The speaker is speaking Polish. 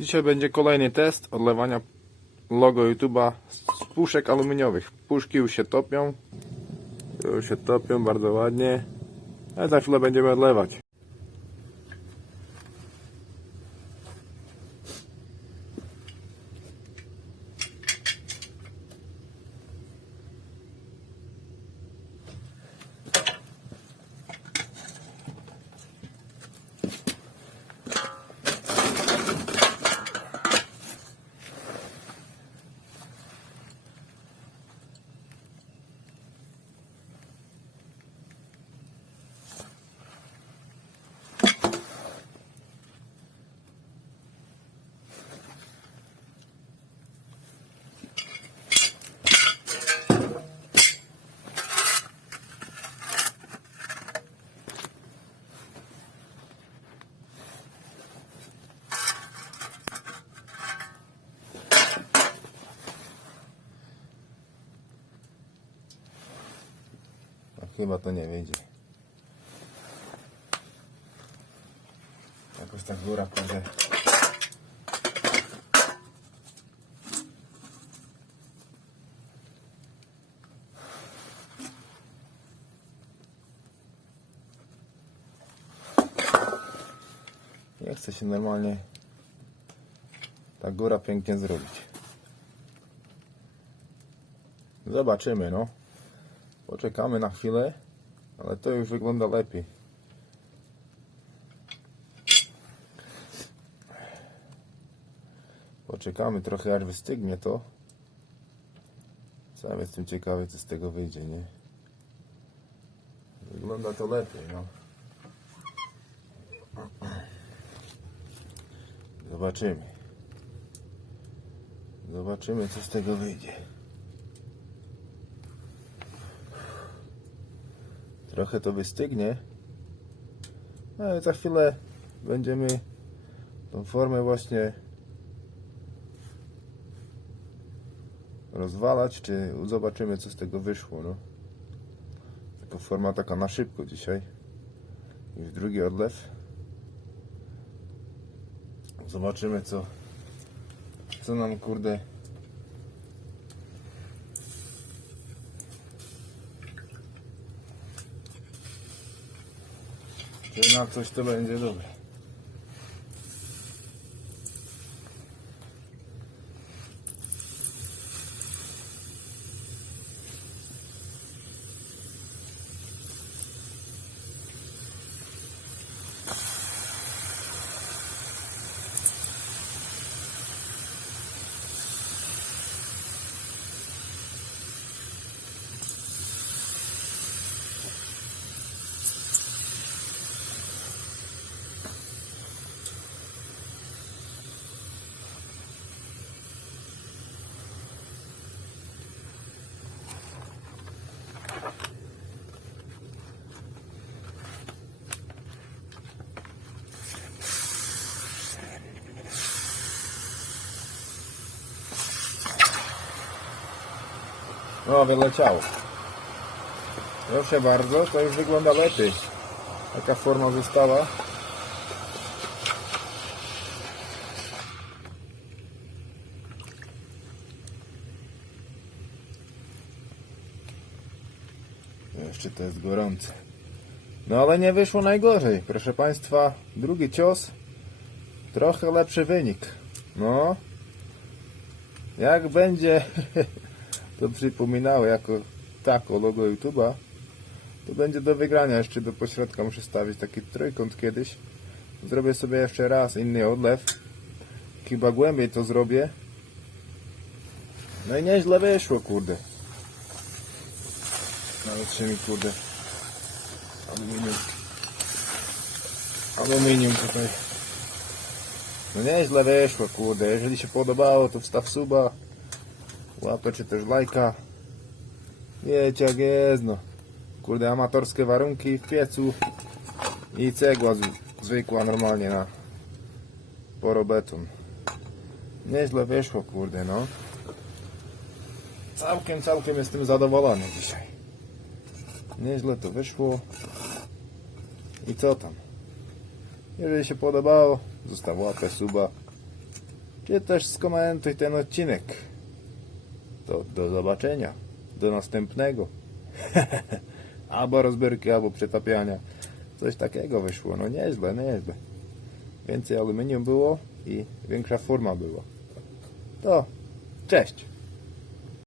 Dzisiaj będzie kolejny test odlewania logo YouTube'a z puszek aluminiowych. Puszki już się topią. Już się topią bardzo ładnie. A za chwilę będziemy odlewać. Chyba to nie wyjdzie. Jakoś tak góra pójdzie. Nie chce się normalnie ta góra pięknie zrobić. Zobaczymy, no. Poczekamy na chwilę, ale to już wygląda lepiej. Poczekamy trochę aż wystygnie to. Sam jestem ciekawy co z tego wyjdzie, nie? Wygląda to lepiej, no. Zobaczymy. Zobaczymy co z tego wyjdzie. Trochę to wystygnie. No ale za chwilę będziemy tą formę właśnie rozwalać, czy zobaczymy co z tego wyszło. No. Taka forma taka na szybko dzisiaj. Już drugi odlew. Zobaczymy co co nam kurde Czy na coś to będzie No, wyleciało. Proszę bardzo, to już wygląda lepiej. Taka forma została. Jeszcze to jest gorące. No ale nie wyszło najgorzej. Proszę Państwa, drugi cios. Trochę lepszy wynik. No. Jak będzie to przypominało jako tako logo YouTube'a, to będzie do wygrania. Jeszcze do pośrodka muszę stawić taki trójkąt kiedyś. Zrobię sobie jeszcze raz inny odlew. Chyba głębiej to zrobię. No i nieźle wyszło, kurde. Nawet się mi, kurde, aluminium, aluminium tutaj. No nieźle wyszło, kurde. Jeżeli się podobało, to wstaw suba łapę czy też lajka. Wiecie jak jest no. Kurde amatorskie warunki w piecu i cegła zwykła normalnie na porobeton. Nieźle wyszło kurde no. Całkiem, całkiem jestem zadowolony dzisiaj. Nieźle to wyszło. I co tam? Jeżeli się podobało, zostaw łapę, suba. czy też skomentuj ten odcinek. To do zobaczenia. Do następnego. albo rozbyrki, albo przetapiania. Coś takiego wyszło. No nieźle, nieźle. Więcej aluminium było i większa forma była. To cześć.